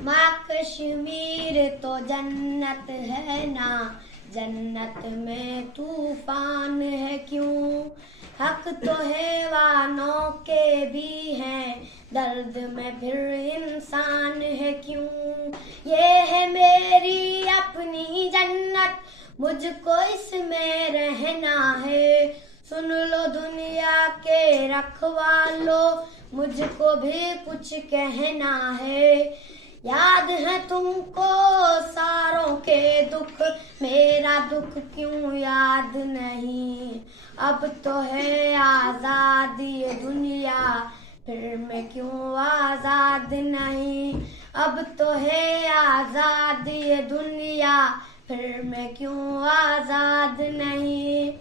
माँ कश्मीर तो जन्नत है ना, जन्नत में तूफान है क्यों। हक तो हैवानों के भी हैं, दर्द में फिर इंसान है क्यों। ये है मेरी अपनी जन्नत, मुझको इसमें रहना है। सुन लो दुनिया के रखवालो, मुझको भी कुछ कहना है। याद है तुमको सारों के दुख, मेरा दुख क्यों याद नहीं। अब तो है आजादी ये दुनिया, फिर मैं क्यों आजाद नहीं। अब तो है आजादी ये दुनिया, फिर मैं क्यों आजाद नहीं।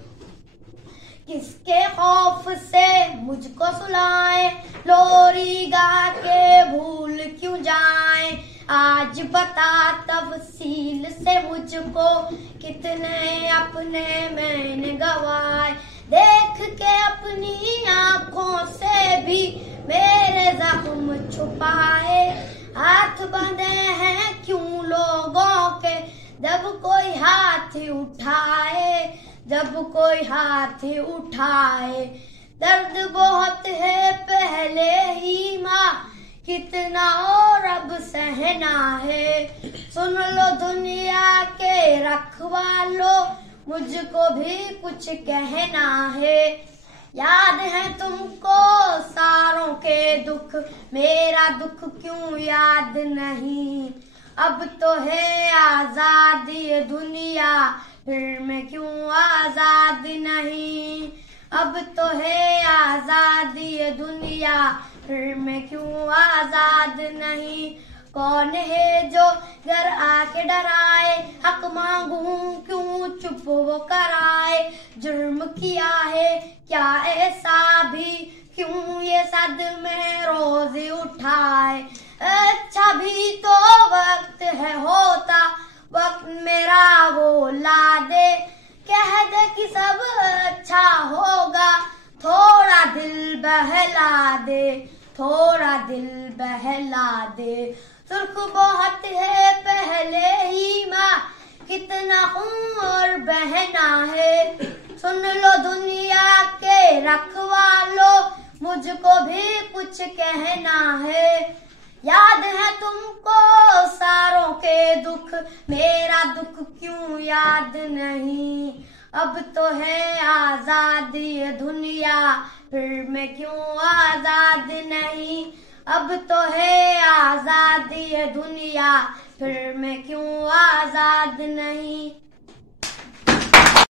किसके खौफ से मुझको सुलाए, लोरी गा के भूल क्यों जाए। आज बता तफसील से मुझको, कितने अपने मैंने गवाए। देख के अपनी आंखों से भी मेरे जख्म छुपाए। हाथ बंधे हैं क्यों लोगों के, जब कोई हाथ उठाए, जब कोई हाथ उठाए। दर्द बहुत है पहले ही माँ, कितना और अब सहना है। सुन लो दुनिया के रखवालो, मुझको भी कुछ कहना है। याद है तुमको सारों के दुख, मेरा दुख क्यों याद नहीं। अब तो है आजादी ये दुनिया, फिर मैं क्यों आजाद नहीं। अब तो है आजादी ये दुनिया, फिर मैं क्यों आजाद नहीं। कौन है जो घर आके डराए, हक मांगू क्यों चुप वो कराए। जुर्म किया है क्या ऐसा भी, क्यों ये सदमे रोज उठाए। अच्छा भी तो वक्त है होता, वक्त मेरा वो ला दे। कह दे कि सब अच्छा होगा, थोड़ा दिल बहला दे, थोड़ा दिल बहला दे। सुर्ख बहुत है पहले ही माँ, कितना और बहना है। सुन लो दुनिया के रखवालो, मुझको भी कुछ कहना है। याद है तुमको सारों के दुख, मेरा दुख क्यों याद नहीं। अब तो है आजादी ये दुनिया, फिर मैं क्यों आजाद नहीं। अब तो है आजादी ये दुनिया, फिर मैं क्यों आजाद नहीं।